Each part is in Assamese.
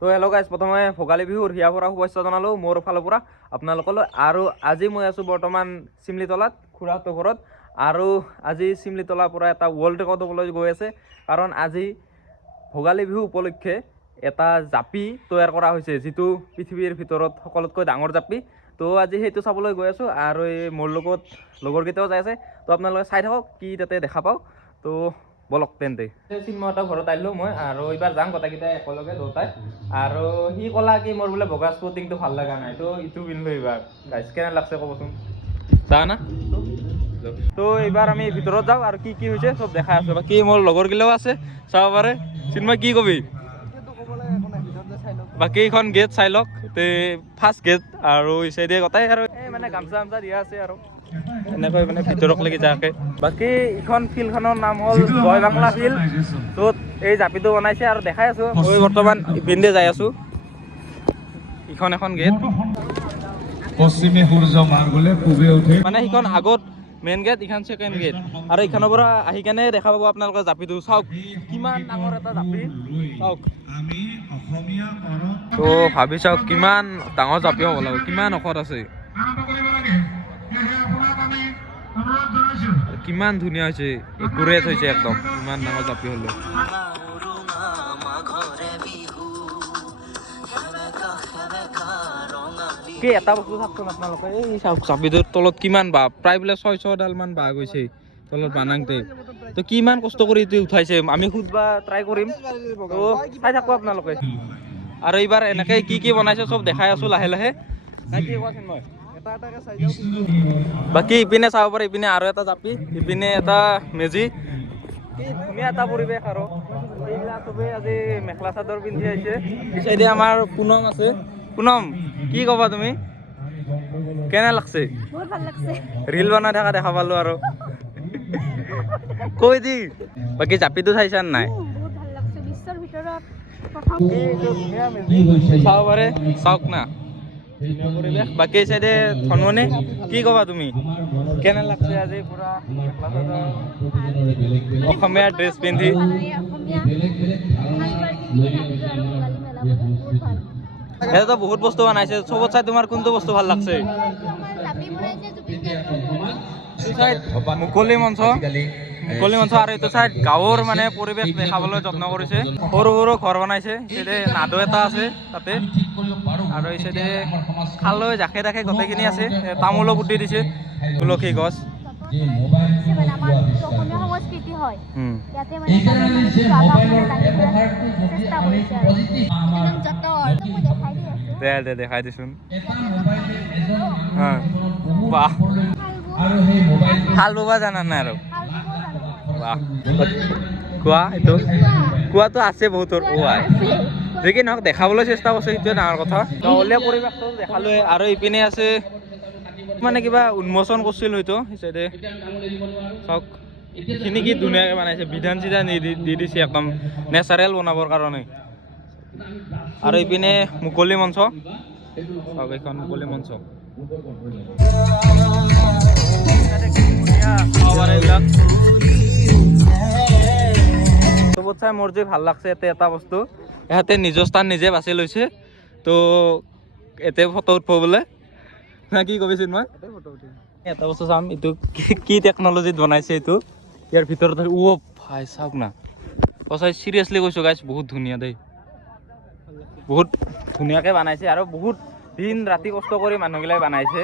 তো হেল্ল' গাইজ, প্ৰথমে ভোগালী বিহুৰ হিয়া ভৰা শুভেচ্ছা জনালোঁ মোৰ ফালৰ পৰা আপোনালোকলৈ। আৰু আজি মই আছোঁ বৰ্তমান চিমলিতলাত খুৰাহঁতৰ ঘৰত। আৰু আজি চিমলিতলাৰ পৰা এটা ৱৰ্ল্ড ৰেকৰ্ড হ'বলৈ গৈ আছে, কাৰণ আজি ভোগালী বিহু উপলক্ষে এটা জাপি তৈয়াৰ কৰা হৈছে, যিটো পৃথিৱীৰ ভিতৰত সকলোতকৈ ডাঙৰ জাপি। তো আজি সেইটো চাবলৈ গৈ আছোঁ, আৰু এই মোৰ লগত লগৰকেইটাও যাই আছে। তো আপোনালোকে চাই থাকক কি তাতে দেখা পাওঁ। তো বলক তেন্তে। চিন্ময়হঁতৰ ঘৰত আহিলোঁ মই, আৰু এইবাৰ যাম গোটেইকেইটাই একেলগে দুটাই। আৰু সি ক'লা কি মোৰ বোলে বগা স্পৰ্টিংটো ভাল লগা নাই, তো ইটো পিন্ধিলোঁ এইবাৰ। গাইজ কেনে লাগছে ক'বচোন, চা না। তো এইবাৰ আমি ভিতৰত যাওঁ আৰু কি কি হৈছে চব দেখাই আছোঁ। বাকী মোৰ লগৰগিলাও আছে, চাব পাৰে। চিন্ময় কি কবি? বাকী এইখন গেট চাই লওক, ফাৰ্ষ্ট গেট। আৰু এই চাইডে গোটাই আৰু এই মানে গামচা গামচা দিয়া আছে আৰু এনেকৈ মানে ভিতৰক লাগি যাকে। বাকী এইখন ফিল্ডখনৰ নাম হ'ল জয় বাংলা ফিল্ড, য'ত এই জাপিটো বনাইছে। আৰু দেখাই আছোঁ মই বৰ্তমান ইপিনে যাই আছোঁ। ইখন এখন গেট, পশ্চিমে সূৰ্য মাৰ গ'লে পূবে উঠে। মানে সিখন আগত মেইন গেট, ইখন ছেকেণ্ড গেট। আৰু এইখনৰ পৰা আহি কেনে দেখা পাব আপোনালোকে জাপিটো। চাওক কিমান ডাঙৰ এটা জাপি, চাওক। আমি অসমীয়া তো ভাবি চাওক কিমান ডাঙৰ জাপি হ'ব লাগিব, কিমান ঔষধ আছে, কিমান ধুনীয়া হৈছে, একুৰেট হৈছে একদম। ইমান ডাঙৰ জাপি হ'লে কি এটা বস্তু চাওকচোন আপোনালোকে, এই চাওক জাপিটোৰ তলত কিমান বাঁহ, প্ৰায় বোলে 600ডাল মান বাঁহ গৈছে তলত বানাংতে। তো কিমান কষ্ট কৰি এইটো উঠাইছে, আমি সুধবা ট্ৰাই কৰিম। তো চাই থাকো আপোনালোকে। আৰু এইবাৰ এনেকে কি কি বনাইছে চব দেখাই আছো লাহে লাহে। বাকী ইপিনে চাব পাৰে, ইপিনে আৰু এটা জাপি, ইপিনে এটা মেজি। কি ধুনীয়া এটা পৰিৱেশ। আৰু এইবিলাক চবেই আজি মেখেলা চাদৰ পিন্ধি আহিছে। এই চাইডে আমাৰ পুনম আছে। পুনম কি ক'বা তুমি, কেনে লাগছে? বহুত ভাল লাগছে। ৰিল বনাই থকা দেখা পালো আৰু কৈ দি। বাকী জাপিটো চাইছা নাই? বহুত ভাল লাগছে, বিশ্বৰ ভিতৰত প্ৰথম। চাব পাৰে, চাওক না পৰিৱেশ। বাকী চাইডে ধনমনি কি ক'বা তুমি, কেনে লাগছে আজি পুৰা মেখেলা চাদৰ অসমীয়া ড্ৰেছ পিন্ধি? এটাতো বহুত বস্তু বনাইছে, চবত চাই তোমাৰ কোনটো বস্তু ভাল লাগছে? মুকলি মঞ্চ, মুকলি মঞ্চ। আৰু এইটো চাইড গাঁৱৰ মানে পৰিৱেশ দেখাবলৈ যত্ন কৰিছে। সৰু সৰু ঘৰ বনাইছে, সেইদে নাদো এটা আছে তাতে। আৰু এই চাইডে খালৈ জাকে তাকে গোটেইখিনি আছে, তামোলো পুতি দিছে, তুলসী গছ। অসমীয়া সংস্কৃতি হয় ইয়াতে, মানে দে দেখাই দিছোন। বাহ, হাল বাবা জানা নাই আৰু? বাহ, কোৱা এইটো কোৱাটো আছে বহুতৰ। যে কি নহওক দেখাবলৈ চেষ্টা কৰিছে, সেইটোৱে ডাঙৰ কথা। গাঁৱলীয়া পৰিৱেশটো দেখালোৱে। আৰু ইপিনে আছে মানে কিবা উন্মোচন কৰিছিল হয়তো সেই চাইডে। চাওক এইখিনি কি ধুনীয়াকৈ বনাইছে, বিধান চিধান দি দিছে একদম নেচাৰেল বনাবৰ কাৰণে। আৰু ইপিনে মুকলি মঞ্চ, চাওক এইখন মুকলি মঞ্চ। চবত চাই মোৰ যে ভাল লাগছে ইয়াতে এটা বস্তু, ইহঁতে নিজৰ স্থান নিজে বাছি লৈছে। তো এতে ফটো উঠব বোলে না কি কবিছিল? মই এটা বস্তু চাম, এইটো কি টেকন'লজিত বনাইছে এইটো। ইয়াৰ ভিতৰত ভাই চাওক না, সঁচাই চিৰিয়াছলি কৈছোঁ গাইছ, বহুত ধুনীয়া দেই, বহুত ধুনীয়াকৈ বনাইছে। আৰু বহুত দিন ৰাতি কষ্ট কৰি মানুহগিলাই বনাইছে।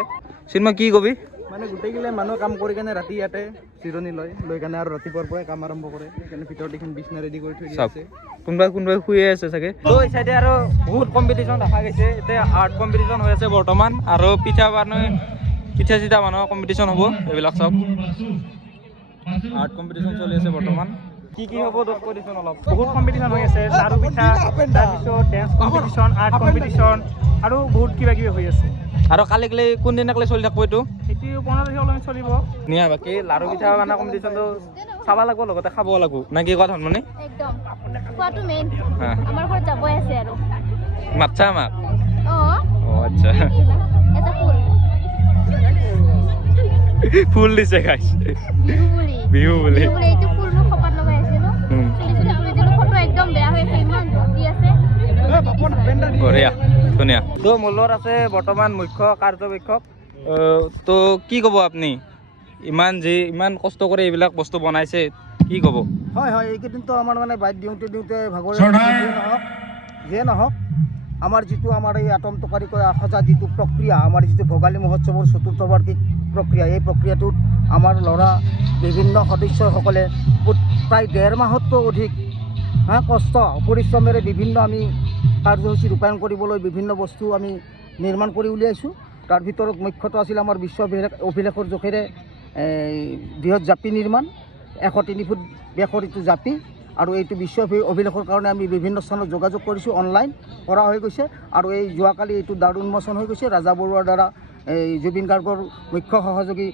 চিন্ময় কি কবি? মানে গোটেইগিলাই মানুহ কাম কৰি কেনে ৰাতি ইয়াতে জিৰণি লৈ কেনে আৰু ৰাতিপুৱাৰ পৰাই কাম আৰম্ভ কৰে। সেইকাৰণে ভিতৰত এইখন বিছনা ৰেডি কৰি থৈ চাওক, দিছে। কোনোবাই শুয়ে আছে চাগে। তো এই চাইডে আৰু বহুত কম্পিটিশ্যন দেখা গৈছে। এতিয়া আৰ্ট কম্পিটিশ্যন হৈ আছে বৰ্তমান, আৰু পিঠা চিঠা মানুহৰ কম্পিটিশ্যন হ'ব। এইবিলাক চাওক, আৰ্ট কম্পিটিশ্যন চলি আছে বৰ্তমান। কি কি হ'ব দোষ কম্পিটিশ্যন? অলপ বহুত কম্পিটিশ্যন হৈ আছে, লাৰু পিঠা, তাৰপিছত ডেন্স কম্পিটিশ্যন, আৰ্ট কম্পিটিশ্যন আৰু বহুত কিবা কিবি হৈ আছে। আৰু কালিকলৈ কোনদিনাকলৈ চলি থাকিব এইটো? সেইটো 15 তাৰিখলৈ চলিব। ধুনীয়া। বাকী লাৰু পিঠা মানে কম্পিটিশ্যনটো চাব লাগিব, লগতে খাব লাগিব, নে কি কোৱা ধনমনি? একদম খোৱাটো মেইন। হা, আমাৰ ঘৰত যাবই আছে আৰু মাতছা আমাক? অঁ আচ্ছা, এটা ফুল ফুল দিছে গাইছ, বিহু বুলি বিহু বুলি। এইটো ফুল মোক খপাত লগাই আছে ন, চুলি চুলি কৰি দিলোঁ। ফটো একদম বেয়া হৈ আছে, ইমান ৰ'দ দি আছে। বঢ়িয়া ধুনীয়া তো মোৰ লগত আছে বৰ্তমান মুখ্য কাৰ্যবেক্ষক তো কি ক'ব আপুনি ইমান কষ্ট কৰি এইবিলাক বস্তু বনাইছে কি ক'ব হয় হয় এইকেইদিনতো আমাৰ মানে বাইক দিওঁতে ভাগৰে যিয়ে নহওক আমাৰ যিটো আমাৰ এই আটম টকাৰী সজা যিটো প্ৰক্ৰিয়া আমাৰ যিটো ভোগালী মহোৎসৱৰ চতুৰ্থবাৰ্ষিক প্ৰক্ৰিয়া এই প্ৰক্ৰিয়াটোত আমাৰ ল'ৰা বিভিন্ন সদস্যসকলে প্ৰায় 1.5 মাহতকৈ অধিক কষ্ট পৰিশ্ৰমেৰে বিভিন্ন আমি কাৰ্যসূচী ৰূপায়ণ কৰিবলৈ বিভিন্ন বস্তু আমি নিৰ্মাণ কৰি উলিয়াইছোঁ তাৰ ভিতৰত মুখ্যটো আছিল আমাৰ বিশ্ব অভিলেখৰ জোখেৰে বৃহৎ জাপি নিৰ্মাণ 103 ফুট ব্যাসৰ এইটো জাপি আৰু এইটো বিশ্ব অভিলেখৰ কাৰণে আমি বিভিন্ন স্থানত যোগাযোগ কৰিছোঁ অনলাইন কৰা হৈ গৈছে আৰু এই যোৱাকালি এইটো দাৰ উন্মোচন হৈ গৈছে ৰাজা বৰুৱাৰ দ্বাৰা এই জুবিন গাৰ্গৰ মুখ্য সহযোগী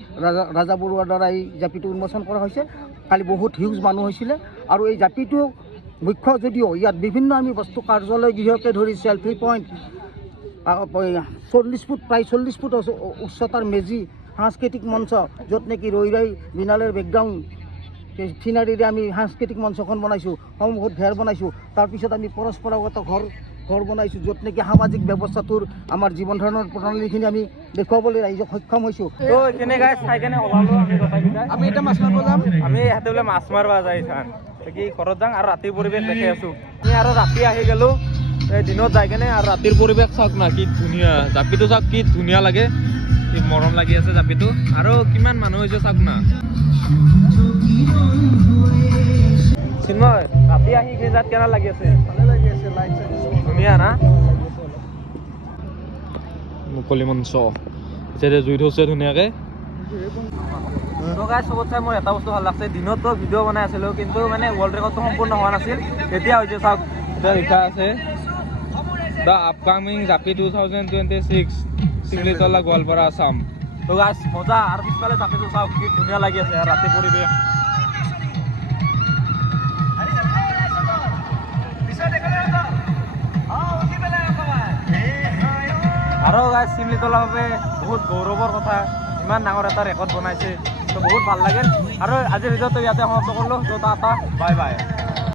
ৰাজা বৰুৱাৰ দ্বাৰা এই জাপিটো উন্মোচন কৰা হৈছে কালি বহুত হিউজ মানুহ হৈছিলে আৰু এই জাপিটো মুখ্য যদিও ইয়াত বিভিন্ন আমি বস্তু কাৰ্যালয় গৃহকে ধৰি চেল্ফি পইণ্ট 40 ফুট উচ্চতাৰ মেজি সাংস্কৃতিক মঞ্চ য'ত নেকি ৰৈ বিনালেৰ বেকগ্ৰাউণ্ড চিনাৰীৰে আমি সাংস্কৃতিক মঞ্চখন বনাইছোঁ সন্মুখত ঘেৰ বনাইছোঁ তাৰপিছত আমি পৰস্পৰাগত ঘৰ বনাইছোঁ য'ত নেকি সামাজিক ব্যৱস্থাটোৰ আমাৰ জীৱন ধাৰণৰ প্ৰণালীখিনি আমি দেখুৱাবলৈ ৰাইজক সক্ষম হৈছোঁ তো এইখিনি গাইজ চাই কেনে ওলালোঁ আমি গোটেইকেইটা আমি এতিয়া মাছ মাৰিব যাম আমি ইয়াতে বোলে মাছ মাৰিব যাই চান কি ঘৰত যাওঁ আৰু ৰাতিৰ পৰিৱেশ দেখি আছোঁ আমি আৰু ৰাতি আহি গ'লোঁ এই দিনত যাই কেনে আৰু ৰাতিৰ পৰিৱেশ চাওক না কি ধুনীয়া জাপিটো চাওক কি ধুনীয়া লাগে কি মৰম লাগি আছে জাপিটো আৰু কিমান মানুহ হৈছে চাওক না চিন্ময় ৰাতি আহি যাত কেনে লাগি আছে ভালে লাগি আছে লাইট ধুনীয়া না মুকলি মঞ্চ এতিয়া জুই থৈছে ধুনীয়াকৈ তো গাইজ চবত চাই মোৰ এটা বস্তু ভাল লাগছে দিনতো ভিডিঅ' বনাই আছিলোঁ কিন্তু মানে ৱৰ্ল্ড ৰেকৰ্ডটো সম্পূৰ্ণ হোৱা নাছিল এতিয়া হৈছে চাওক এতিয়া লিখা আছে দ্য আপকামিং জাপি 2026 চিমলিতলা গোৱালপাৰা আছাম তো গাইজ মজা আৰু পিছফালে জাপিটো চাওক কি ধুনীয়া লাগি আছে আৰু ৰাতি পৰিৱেশ আৰু গাইজ চিমলিতলাৰ বাবে বহুত গৌৰৱৰ কথা ইমান ডাঙৰ এটা ৰেকৰ্ড বনাইছে তো বহুত ভাল লাগিল আৰু আজিৰ ভিডিঅ'টো ইয়াতে সমাপ্ত কৰিলোঁ তো টাটা বাই বাই